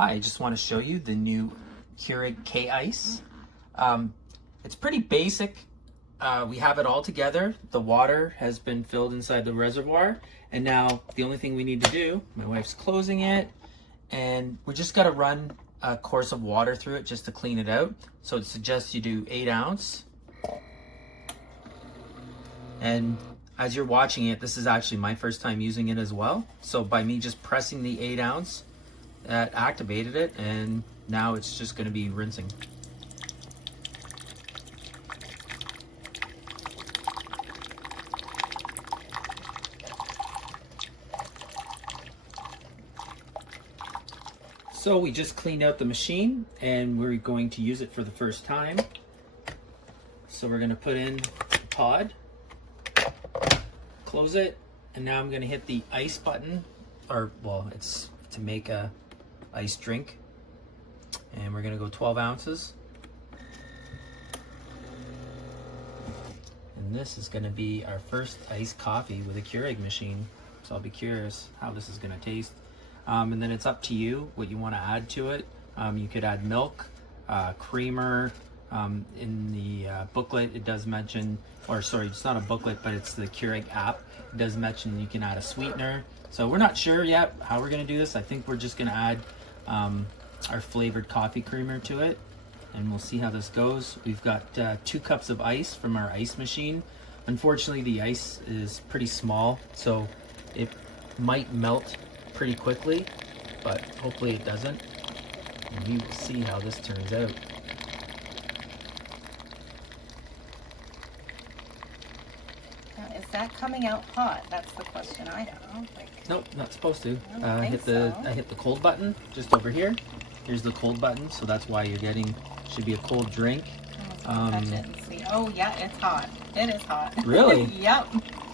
Hi, I just want to show you the new Keurig K-Ice. It's pretty basic. We have it all together. The water has been filled inside the reservoir, and now the only thing we need to do, my wife's closing it, and we just got to run a course of water through it just to clean it out. So it suggests you do 8 ounce. And as you're watching it, this is actually my first time using it as well. So by me just pressing the 8 ounce, that activated it, and now it's just going to be rinsing. So we just cleaned out the machine and we're going to use it for the first time. So we're going to put in the pod, close it, and now I'm going to hit the ice button, or well, it's to make a ice drink, and we're going to go 12 ounces. And this is going to be our first iced coffee with a Keurig machine, so I'll be curious how this is going to taste. And then it's up to you what you want to add to it. You could add milk, creamer. In the booklet it does mention, or sorry, it's not a booklet, but it's the Keurig app. It does mention you can add a sweetener. So we're not sure yet how we're going to do this. I think we're just going to add our flavored coffee creamer to it, and we'll see how this goes. We've got 2 cups of ice from our ice machine. Unfortunately, the ice is pretty small, so it might melt pretty quickly, but hopefully it doesn't. And we will see how this turns out. Is that coming out hot? That's the question I have. Nope, not supposed to. I hit the cold button just over here. Here's the cold button, so that's why you're getting, should be a cold drink. Touch it and see. Oh yeah, it's hot. It is hot. Really? Yep.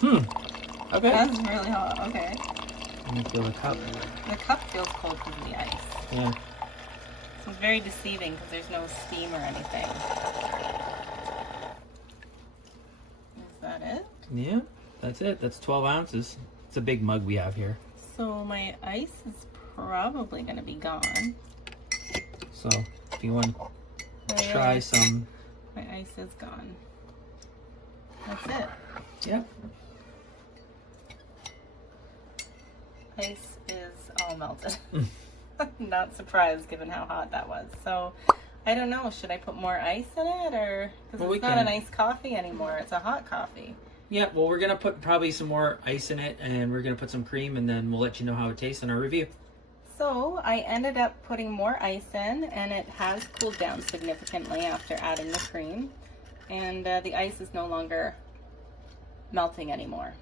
Okay. That's really hot. Okay. Let me feel the cup. The cup feels cold because of the ice. Yeah. So it's very deceiving because there's no steam or anything. Is that it? Yeah, that's it. That's 12 ounces. It's a big mug we have here. So my ice is probably going to be gone. So if you want to try some. My ice is gone. That's it. Yep. Ice is all melted. Not surprised given how hot that was. So I don't know, should I put more ice in it, or because it's not an iced coffee anymore, it's a hot coffee. Yeah, well, we're gonna put probably some more ice in it, and we're gonna put some cream, and then we'll let you know how it tastes in our review. So I ended up putting more ice in, and it has cooled down significantly after adding the cream, and the ice is no longer melting anymore.